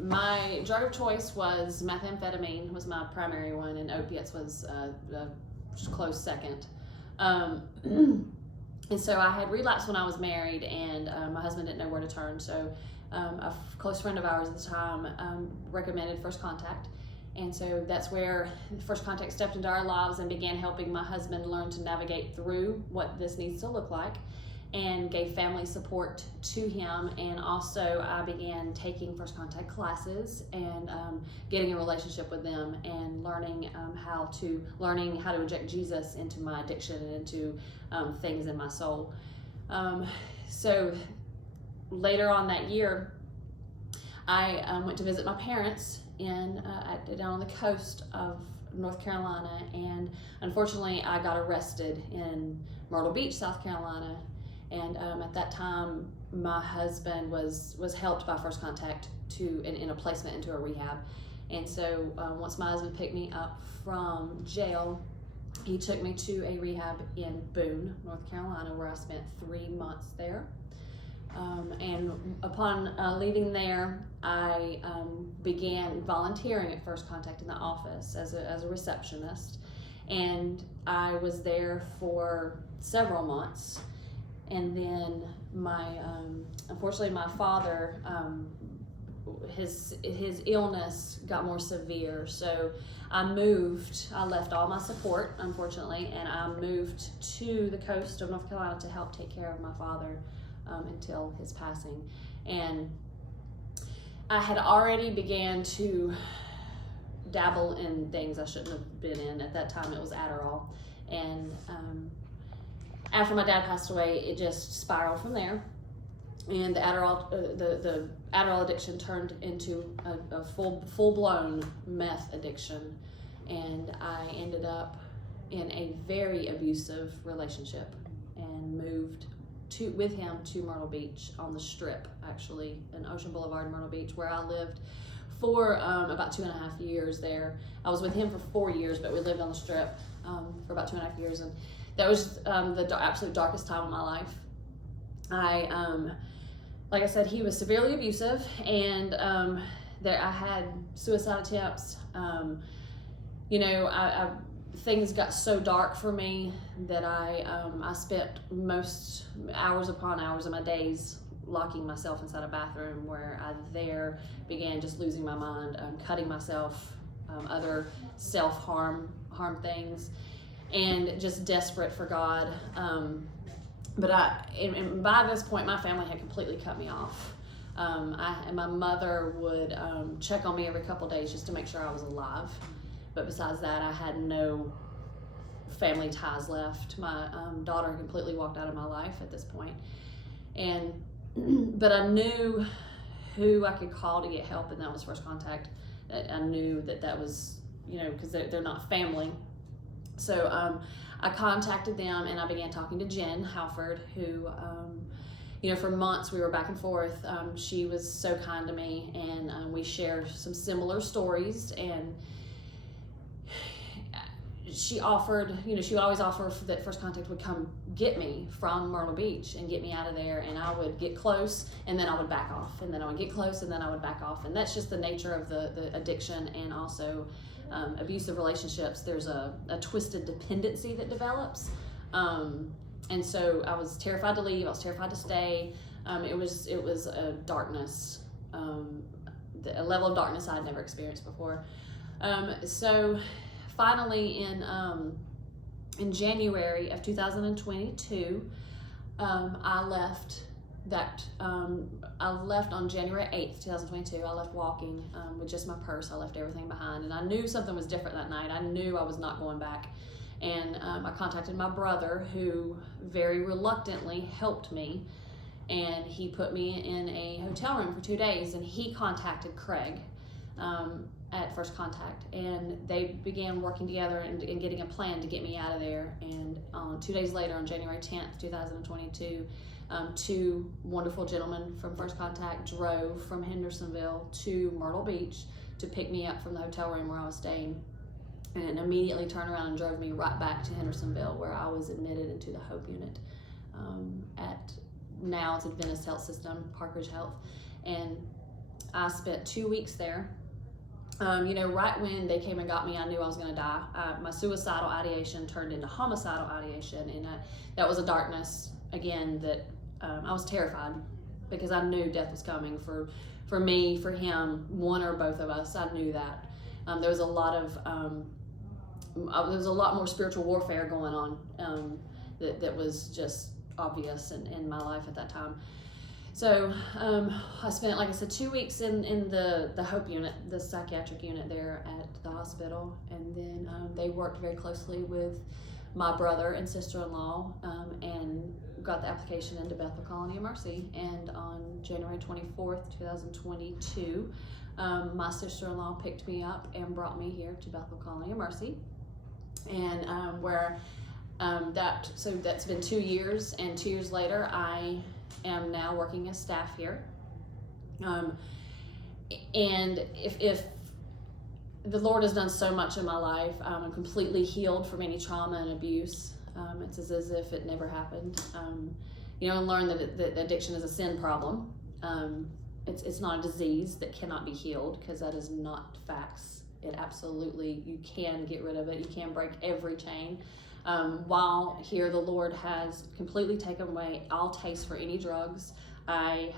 My drug of choice was methamphetamine, was my primary one, and opiates was a close second. And so I had relapsed when I was married, and my husband didn't know where to turn. So a close friend of ours at the time recommended First Contact. And so that's where First Contact stepped into our lives and began helping my husband learn to navigate through what this needs to look like, and gave family support to him. And also I began taking First Contact classes and getting a relationship with them, and learning how to inject Jesus into my addiction and into things in my soul. So later on that year, I went to visit my parents down on the coast of North Carolina, and unfortunately I got arrested in Myrtle Beach, South Carolina. And at that time, my husband was helped by First Contact in a placement into a rehab. And so once my husband picked me up from jail, he took me to a rehab in Boone, North Carolina, where I spent 3 months there. And upon leaving there, I began volunteering at First Contact in the office as a receptionist. And I was there for several months. And then unfortunately my father, his illness got more severe. So I left all my support, unfortunately, and I moved to the coast of North Carolina to help take care of my father until his passing. And I had already began to dabble in things I shouldn't have been in. At that time it was Adderall. And after my dad passed away, it just spiraled from there, and the Adderall addiction turned into a full-blown meth addiction, and I ended up in a very abusive relationship, and moved with him to Myrtle Beach on the Strip, actually, in Ocean Boulevard, Myrtle Beach, where I lived for about 2.5 years there. I was with him for 4 years, but we lived on the Strip for about 2.5 years, and that was the absolute darkest time of my life. Like I said, he was severely abusive, and I had suicide attempts. Things got so dark for me that I spent most hours upon hours of my days locking myself inside a bathroom, where I began just losing my mind, cutting myself, other self-harm things, and just desperate for God. But by this point, my family had completely cut me off. And my mother would check on me every couple days just to make sure I was alive. But besides that, I had no family ties left. My daughter completely walked out of my life at this point. But I knew who I could call to get help, and that was First Contact. I knew that was, because they're not family. So I contacted them, and I began talking to Jen Halford, who, for months we were back and forth. She was so kind to me, and we shared some similar stories, and she offered, she would always offer that First Contact would come get me from Myrtle Beach and get me out of there, and I would get close, and then I would back off, and then I would get close, and then I would back off. And that's just the nature of the addiction, and also abusive relationships. There's a twisted dependency that develops, and so I was terrified to leave. I was terrified to stay. It was a darkness, a level of darkness I had never experienced before. So finally, in January of 2022, I left on January 8th, 2022. I left walking with just my purse. I left everything behind, and I knew something was different that night. I knew I was not going back. And I contacted my brother, who very reluctantly helped me, and he put me in a hotel room for 2 days, and he contacted Craig at First Contact, and they began working together and getting a plan to get me out of there. And 2 days later, on January 10th, 2022, 2 wonderful gentlemen from First Contact drove from Hendersonville to Myrtle Beach to pick me up from the hotel room where I was staying, and immediately turned around and drove me right back to Hendersonville, where I was admitted into the Hope unit now it's Adventist Health System, Parkridge Health. And I spent 2 weeks there. Right when they came and got me, I knew I was going to die. My suicidal ideation turned into homicidal ideation, and that was a darkness, again, that I was terrified because I knew death was coming for me, for him, one or both of us. I knew that. There was a lot more spiritual warfare going on that was just obvious in my life at that time. So I spent, like I said, 2 weeks in the Hope unit, the psychiatric unit there at the hospital. And then they worked very closely with my brother and sister-in-law and got the application into Bethel Colony of Mercy. And on January 24th, 2022, my sister-in-law picked me up and brought me here to Bethel Colony of Mercy. And that's been 2 years, and 2 years later, I am now working as staff here. And if the Lord has done so much in my life, I'm completely healed from any trauma and abuse. It's as if it never happened. And learn that addiction is a sin problem. It's not a disease that cannot be healed, because that is not facts. It absolutely, you can get rid of it. You can break every chain. While here, the Lord has completely taken away all taste for any drugs. I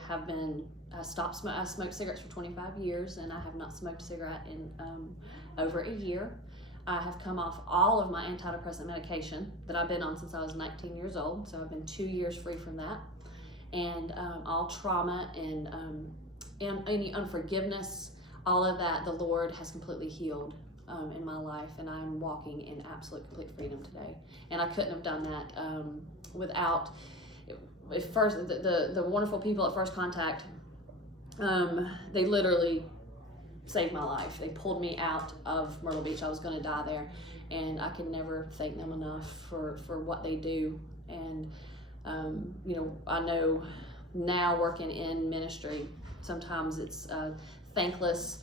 smoked cigarettes for 25 years, and I have not smoked a cigarette in over a year. I have come off all of my antidepressant medication that I've been on since I was 19 years old, so I've been 2 years free from that. And all trauma and any unforgiveness, all of that, the Lord has completely healed in my life, and I'm walking in absolute complete freedom today. And I couldn't have done that without the wonderful people at First Contact. They literally saved my life. They pulled me out of Myrtle Beach. I was going to die there, and I can never thank them enough for what they do. And I know now, working in ministry, sometimes it's thankless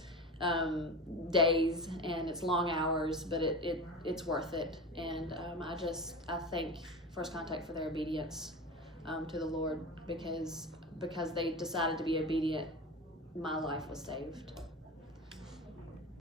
days, and it's long hours, but it's worth it. And I thank First Contact for their obedience to the Lord, because they decided to be obedient. My life was saved.